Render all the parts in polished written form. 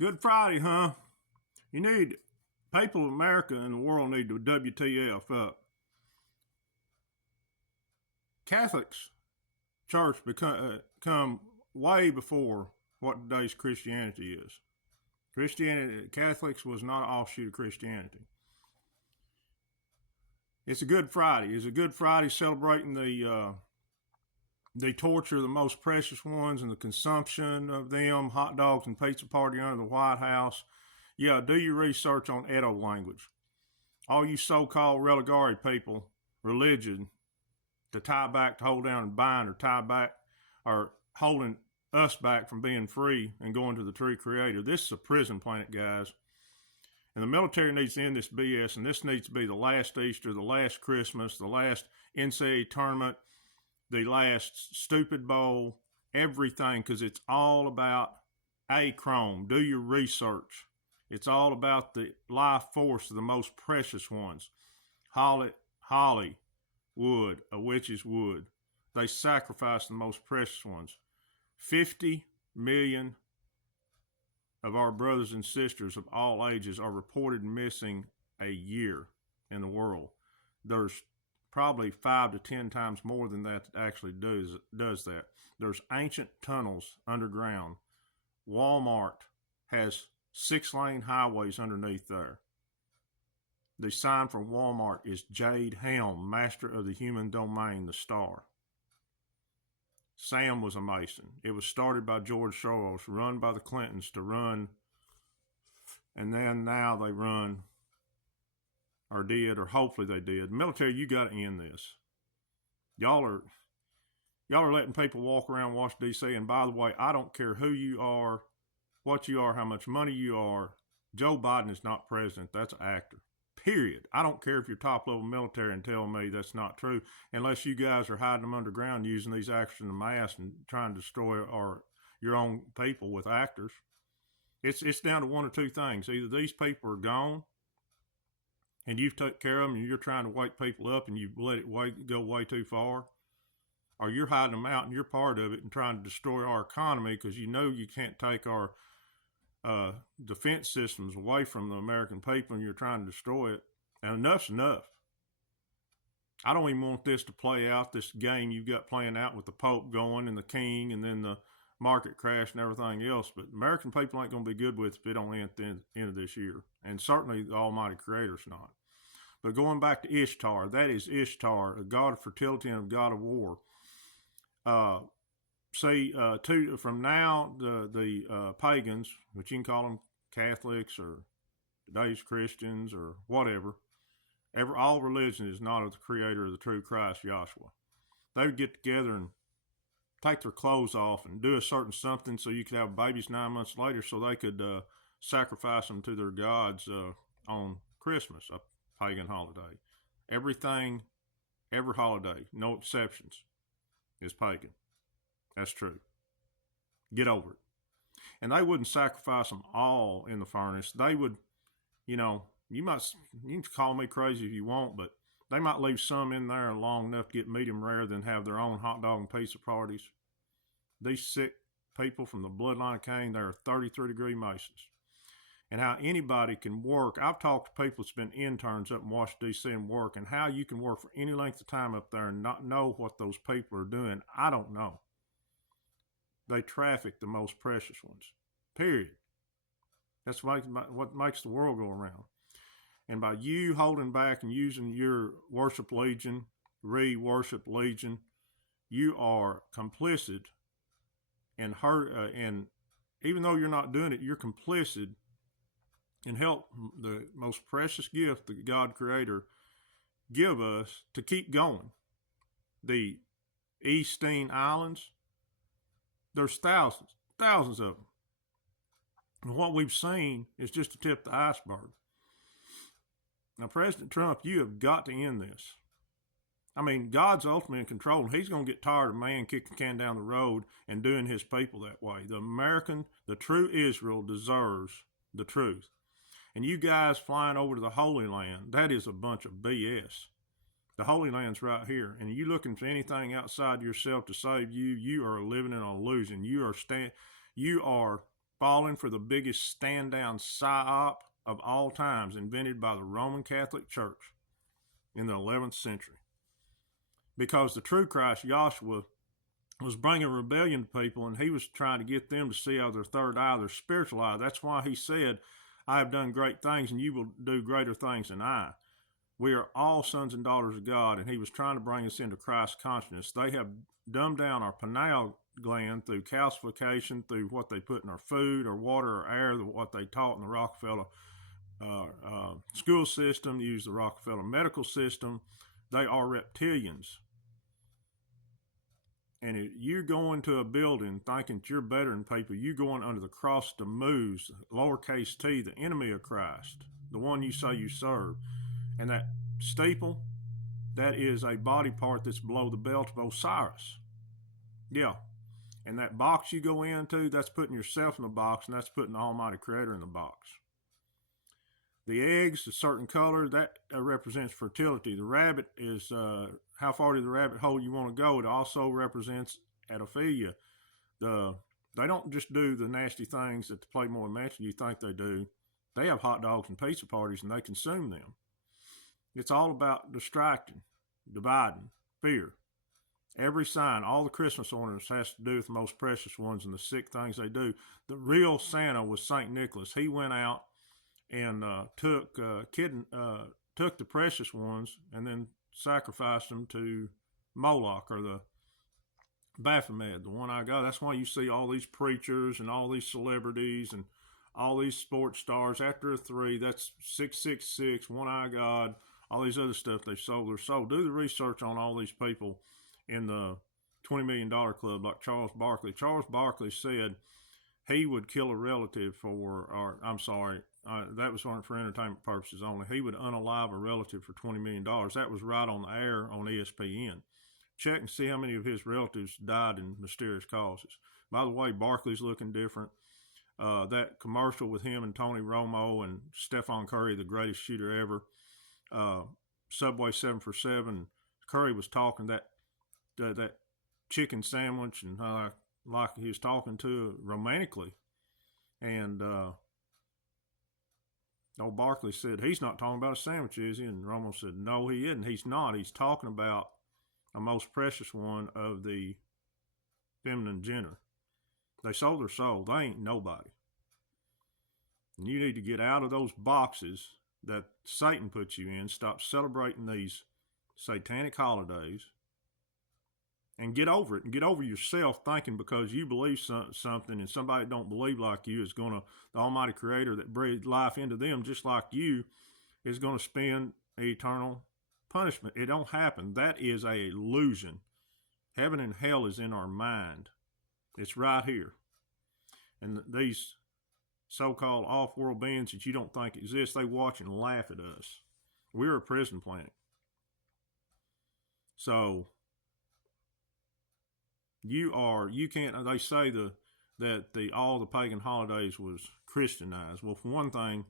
Good Friday, huh? You need people in America and the world need to WTF up. Catholics church come way before what today's Christianity is. Catholics was not an offshoot of Christianity. It's a Good Friday. It's a Good Friday celebrating the torture of the most precious ones and the consumption of them, hot dogs and pizza party under the White House. Yeah, do your research on Edo language. All you so-called religare people, religion, to tie back, to hold down and bind, or tie back, or holding us back from being free and going to the true creator. This is a prison planet, guys. And the military needs to end this BS, and this needs to be the last Easter, the last Christmas, the last NCAA tournament, the last stupid bowl, everything, because it's all about Chrome. Do your research. It's all about the life force of the most precious ones. Holly, wood, a witch's wood. They sacrifice the most precious ones. 50 million of our brothers and sisters of all ages are reported missing a year in the world. There's probably 5 to 10 times more than that actually does that. There's ancient tunnels underground. Walmart has 6-lane highways underneath there. The sign for Walmart is Jade Helm, master of the human domain, the star. Sam was a Mason. It was started by George Soros, run by the Clintons to run, and then now they run, or did, or hopefully they did. Military, you got to end this. Y'all are letting people walk around Washington, D.C., and by the way, I don't care who you are, what you are, how much money you are. Joe Biden is not president. That's an actor. Period. I don't care if you're top level military and tell me that's not true, unless you guys are hiding them underground using these actors in the mask and trying to destroy your own people with actors. It's down to one or two things. Either these people are gone and you've taken care of them and you're trying to wake people up and you've let it go way too far, or you're hiding them out and you're part of it and trying to destroy our economy because you know you can't take our defense systems away from the American people and you're trying to destroy it. And enough's enough. I don't even want this to play out, this game you've got playing out with the Pope going and the King and then the market crash and everything else. But American people ain't going to be good with it if it don't end at the end of this year. And certainly the Almighty Creator's not. But going back to Ishtar, that is Ishtar, a god of fertility and a god of war. From now, the pagans, which you can call them Catholics or today's Christians or whatever, all religion is not of the creator of the true Christ, Yahshua. They would get together and take their clothes off and do a certain something so you could have babies 9 months later so they could sacrifice them to their gods on Christmas, a pagan holiday. Every holiday, no exceptions, is pagan. That's true. Get over it. And they wouldn't sacrifice them all in the furnace. They would, you can call me crazy if you want, but they might leave some in there long enough to get medium rare than have their own hot dog and pizza parties. These sick people from the bloodline of Cain, they are 33-degree Masons. And how anybody can work. I've talked to people that's been interns up in Washington, D.C. and work, and how you can work for any length of time up there and not know what those people are doing, I don't know. They traffic the most precious ones. Period. That's what makes the world go around. And by you holding back and using your worship legion, worship legion, you are complicit and and even though you're not doing it, you're complicit and help the most precious gift that God Creator give us to keep going. The Eastern Islands, there's thousands of them. And what we've seen is just the tip of the iceberg. Now, President Trump, you have got to end this. I mean, God's ultimately in control, and he's going to get tired of man kicking the can down the road and doing his people that way. The true Israel deserves the truth. And you guys flying over to the Holy Land, that is a bunch of BS. The Holy Land's right here, and you looking for anything outside yourself to save you, you are living in an illusion. You are falling for the biggest stand-down psyop of all times, invented by the Roman Catholic Church in the 11th century. Because the true Christ, Yahshua, was bringing rebellion to people, and he was trying to get them to see out of their third eye, their spiritual eye. That's why he said, I have done great things, and you will do greater things than I. We are all sons and daughters of God, and he was trying to bring us into Christ's consciousness. They have dumbed down our pineal gland through calcification, through what they put in our food or water or air, what they taught in the Rockefeller school system, use the Rockefeller medical system. They are reptilians. And if you go into a building thinking that you're better than people, you're going under the cross to moose, lowercase t, the enemy of Christ, the one you say you serve. And that steeple, that is a body part that's below the belt of Osiris. Yeah. And that box you go into, that's putting yourself in the box, and that's putting the Almighty Creator in the box. The eggs, a certain color, that represents fertility. The rabbit is how far to the rabbit hole you want to go. It also represents pedophilia. They don't just do the nasty things that the Playboy Mansion you think they do. They have hot dogs and pizza parties, and they consume them. It's all about distracting, dividing, fear. Every sign, all the Christmas ornaments has to do with the most precious ones and the sick things they do. The real Santa was St. Nicholas. He went out and took the precious ones and then sacrificed them to Moloch, or the Baphomet, the one-eyed god. That's why you see all these preachers and all these celebrities and all these sports stars after a 3. That's 666, one-eyed god, all these other stuff they sold their soul. Do the research on all these people in the $20 million club, like Charles Barkley. Charles Barkley said he would kill a relative that was for entertainment purposes only. He would unalive a relative for $20 million. That was right on the air on ESPN. Check and see how many of his relatives died in mysterious causes. By the way, Barkley's looking different. That commercial with him and Tony Romo and Stephon Curry, the greatest shooter ever, Subway 7 for 7. Curry was talking that chicken sandwich, and like he was talking to romantically. And old Barkley said, he's not talking about a sandwich, is he? And Romo said, no, he isn't. He's not. He's talking about a most precious one of the feminine gender. They sold their soul. They ain't nobody. And you need to get out of those boxes that Satan puts you in. Stop celebrating these satanic holidays and get over it, and get over yourself thinking because you believe something and somebody don't believe like you is going to, the Almighty Creator that breathed life into them just like you, is going to spend eternal punishment. It don't happen. That is an illusion. Heaven and hell is in our mind. It's right here. And these so-called off-world beings that you don't think exist, they watch and laugh at us. We're a prison planet. So you can't, they say that all the pagan holidays was Christianized. Well, for one thing,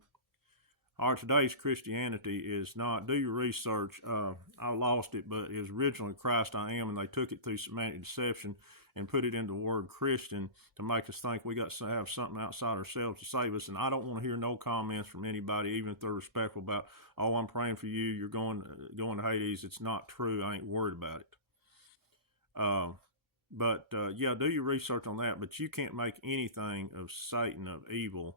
our today's Christianity is not, do your research, I lost it, but it was originally Christ I Am, and they took it through semantic deception and put it into the word Christian to make us think we got to have something outside ourselves to save us. And I don't want to hear no comments from anybody, even if they're respectful, about, oh, I'm praying for you, you're going to Hades. It's not true. I ain't worried about it. But yeah, do your research on that. But you can't make anything of Satan, of evil,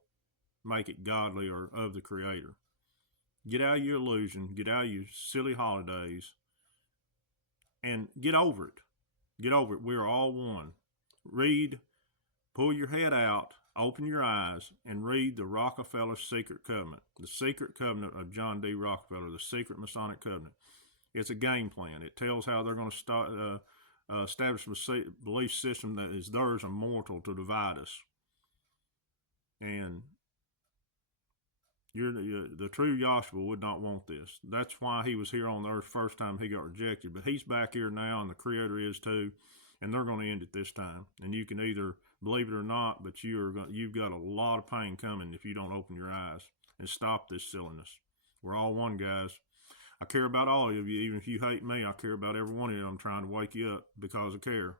make it godly or of the Creator. Get out of your illusion. Get out of your silly holidays. And get over it. Get over it. We are all one. Read, pull your head out, open your eyes, and read the Rockefeller Secret Covenant. The Secret Covenant of John D. Rockefeller, the Secret Masonic Covenant. It's a game plan. It tells how they're going to start, establish a belief system that is theirs, immortal, to divide us. And the true Yahshua would not want this. That's why he was here on the earth first time he got rejected. But he's back here now, and the Creator is too, and they're going to end it this time. And you can either believe it or not, but you've got a lot of pain coming if you don't open your eyes and stop this silliness. We're all one, guys. I care about all of you. Even if you hate me, I care about every one of you. I'm trying to wake you up because I care.